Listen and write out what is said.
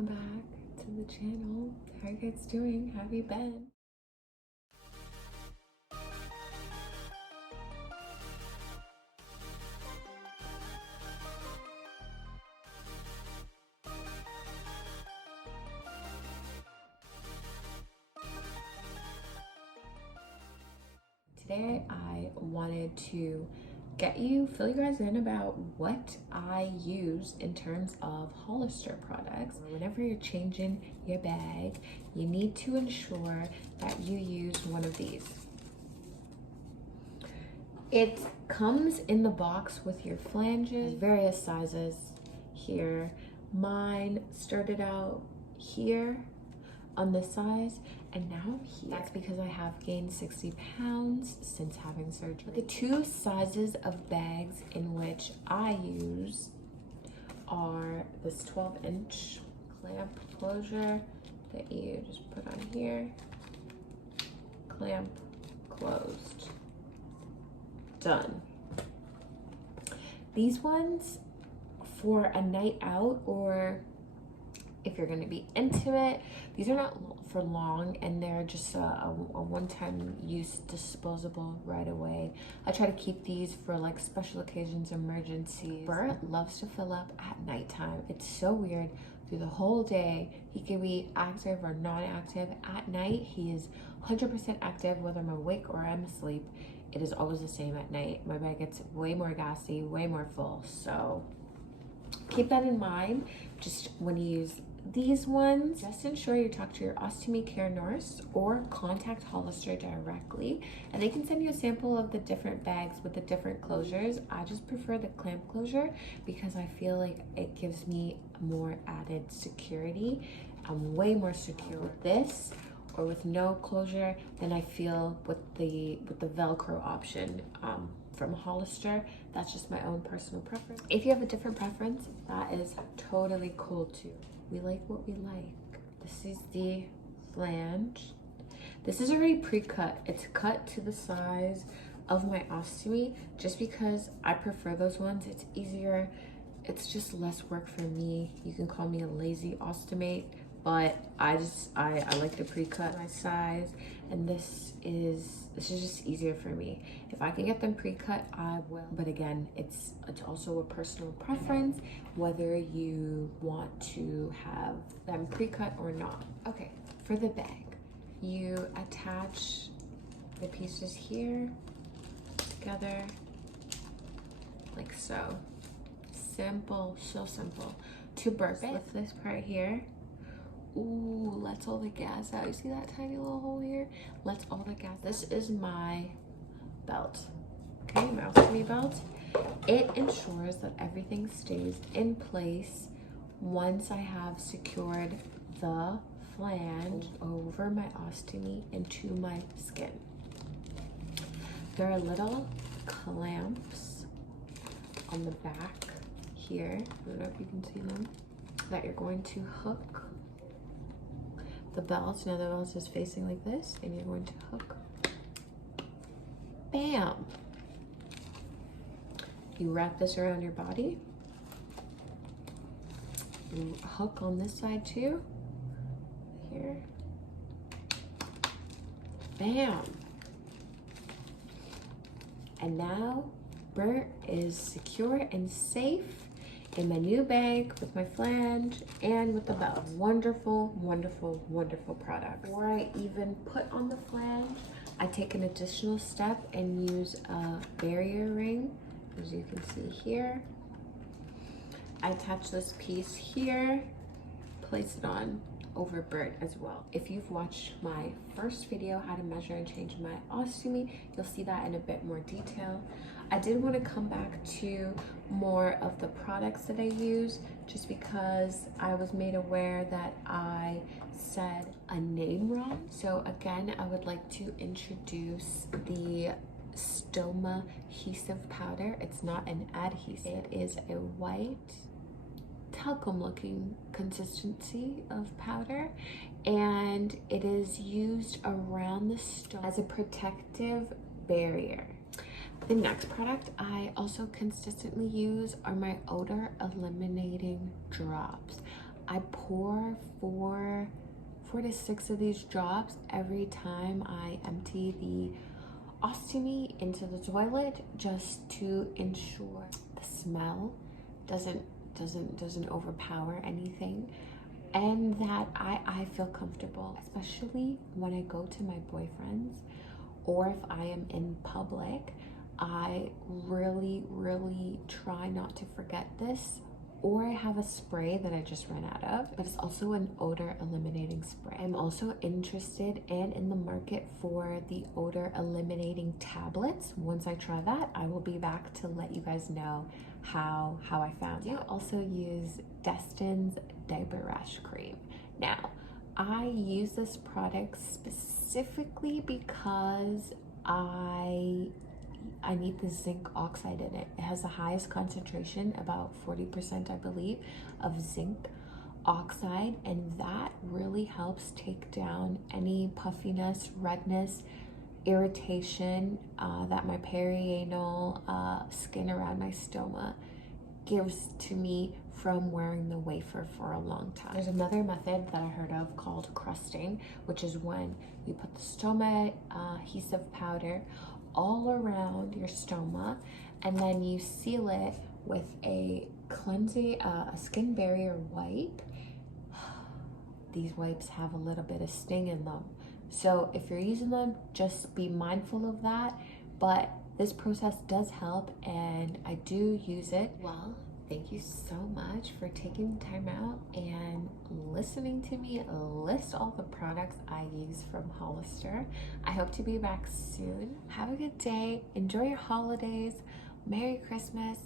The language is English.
welcome back to the channel. How are you guys doing? How have you been? Today I wanted to fill you guys in about what I use in terms of Hollister products. Whenever you're changing your bag, you need to ensure that you use one of these. It comes in the box with your flanges, various sizes here. Mine started out here on this size and now here. That's because I have gained 60 pounds since having surgery. The two sizes of bags in which I use are this 12-inch clamp closure that you just put on here, clamp closed, done. These ones for a night out, or if you're going to be intimate, these are not for long, and they're just a one-time use, disposable right away. I try to keep these for like special occasions, emergencies. Bert loves to fill up at nighttime. It's so weird. Through the whole day, he can be active or non-active. At night, he is 100% active, whether I'm awake or I'm asleep. It is always the same at night. My bag gets way more gassy, way more full. So keep that in mind. Just when you use these ones, just ensure you talk to your ostomy care nurse or contact Hollister directly, and they can send you a sample of the different bags with the different closures. I just prefer the clamp closure because I feel like it gives me more added security. I'm way more secure with this or with no closure than I feel with the Velcro option from Hollister. That's just my own personal preference. If you have a different preference, that is totally cool too. We like what we like. This is the Flange. This is already pre-cut. It's cut to the size of my ostomy just because I prefer those ones. It's easier. It's just less work for me. You can call me a lazy ostomate, but I like the pre-cut my size, and this is just easier for me. If I can get them pre-cut, I will. But again, it's also a personal preference whether you want to have them pre-cut or not. Okay, for the bag, you attach the pieces here together like so. Simple, so simple. To burp it, lift this part here. Ooh, lets all the gas out. You see that tiny little hole here? Lets all the gas. This is my belt. Okay, my ostomy belt. It ensures that everything stays in place once I have secured the flange over my ostomy into my skin. There are little clamps on the back here. I don't know if you can see them. That you're going to hook the belt. Now the belt is facing like this, and you're going to hook. Bam! You wrap this around your body. You hook on this side too. Here. Bam! And now Bert is secure and safe in my new bag with my flange and with the belt. Wonderful, wonderful, wonderful product. Before I even put on the flange, I take an additional step and use a barrier ring, as you can see here. I attach this piece here, place it on over Bert as well. If you've watched my first video, how to measure and change my ostomy, you'll see that in a bit more detail. I did want to come back to more of the products that I use just because I was made aware that I said a name wrong. So again, I would like to introduce the Stoma adhesive powder. It's not an adhesive. It is a white talcum looking consistency of powder, and it is used around the stoma as a protective barrier. The next product I also consistently use are my odor eliminating drops. I pour four to six of these drops every time I empty the ostomy into the toilet, just to ensure the smell doesn't overpower anything, and that I feel comfortable, especially when I go to my boyfriend's or if I am in public. I really try not to forget this, or I have a spray that I just ran out of, but it's also an odor eliminating spray. I'm also interested and in the market for the odor eliminating tablets. Once I try that, I will be back to let you guys know how I found it. I also use Destin's diaper rash cream. Now, I use this product specifically because I need the zinc oxide in it. It has the highest concentration, about 40% I believe, of zinc oxide, and that really helps take down any puffiness, redness, irritation that my perianal skin around my stoma gives to me from wearing the wafer for a long time. There's another method that I heard of called crusting, which is when you put the stoma adhesive powder all around your stoma, and then you seal it with a cleansing, a skin barrier wipe. These wipes have a little bit of sting in them, so if you're using them, just be mindful of that. But this process does help, and I do use it. Well, thank you so much for taking the time out and listening to me list all the products I use from Hollister. I hope to be back soon. Have a good day. Enjoy your holidays. Merry Christmas.